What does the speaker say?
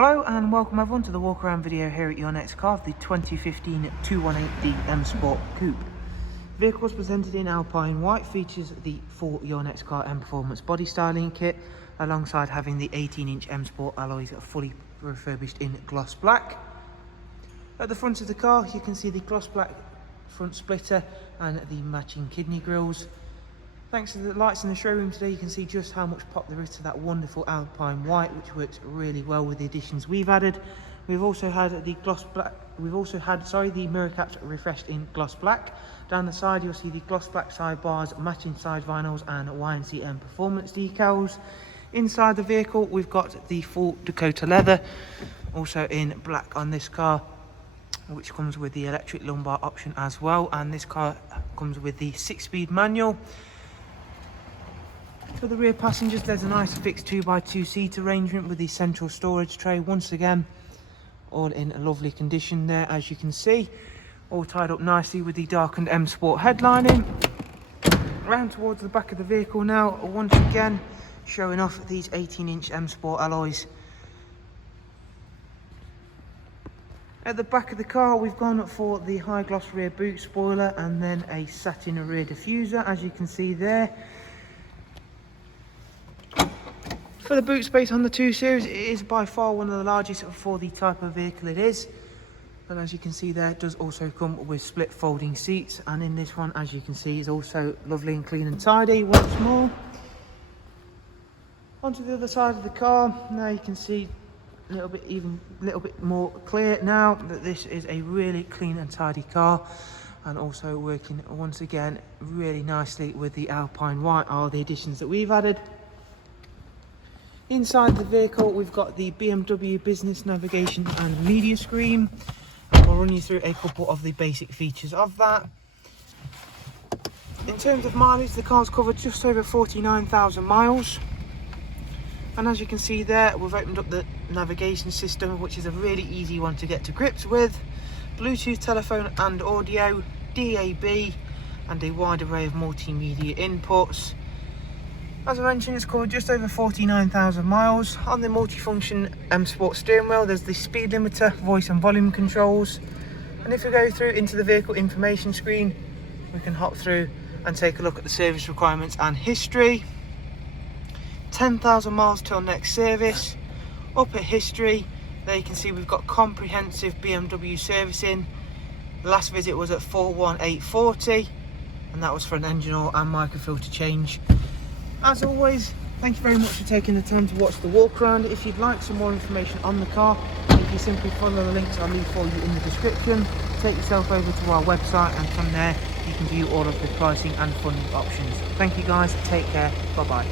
Hello and welcome everyone to the walk around video here at your next car of the 2015 218D M Sport Coupe. The vehicle is presented in Alpine White, features the full Your Next Car M Performance body styling kit alongside having the 18-inch M Sport alloys fully refurbished in gloss black. At the front of the car you can see the gloss black front splitter and the matching kidney grills. Thanks to the lights in the showroom today, you can see just how much pop there is to that wonderful Alpine White, which works really well with the additions we've added. We've also had the the mirror caps refreshed in gloss black. Down the side you'll see the gloss black sidebars, matching side vinyls and YNC Mperformance decals. Inside the vehicle we've got the full Dakota leather, also in black on this car, which comes with the electric lumbar option as well, and this car comes with the 6-speed manual. For the rear passengers there's a nice fixed 2x2 seat arrangement with the central storage tray, once again all in a lovely condition there, as you can see, all tied up nicely with the darkened M Sport headlining. Round towards the back of the vehicle now, once again showing off these 18-inch M Sport alloys. At the back of the car we've gone for the high gloss rear boot spoiler and then a satin rear diffuser, as you can see there. For the boot space on the 2 Series, it is by far one of the largest for the type of vehicle it is. And as you can see there, it does also come with split folding seats, and in this one, as you can see, is also lovely and clean and tidy once more. Onto the other side of the car, now you can see a little bit more clear now that this is a really clean and tidy car, and also working once again really nicely with the Alpine White are the additions that we've added. Inside the vehicle we've got the BMW business navigation and media screen, and we'll run you through a couple of the basic features of that. In terms of mileage, the car's covered just over 49,000 miles, and as you can see there, we've opened up the navigation system, which is a really easy one to get to grips with. Bluetooth, telephone and audio, DAB and a wide array of multimedia inputs. As I mentioned, it's covered just over 49,000 miles. On the multifunction M Sport steering wheel there's the speed limiter, voice and volume controls, and if we go through into the vehicle information screen we can hop through and take a look at the service requirements and history. 10,000 miles till next service. Up at history there you can see we've got comprehensive BMW servicing. The last visit was at 41840 and that was for an engine oil and microfilter change. As always, thank you very much for taking the time to watch the walk around. If you'd like some more information on the car, you can simply follow the links I'll leave for you in the description. Take yourself over to our website and from there you can view all of the pricing and funding options. Thank you guys, take care, bye bye.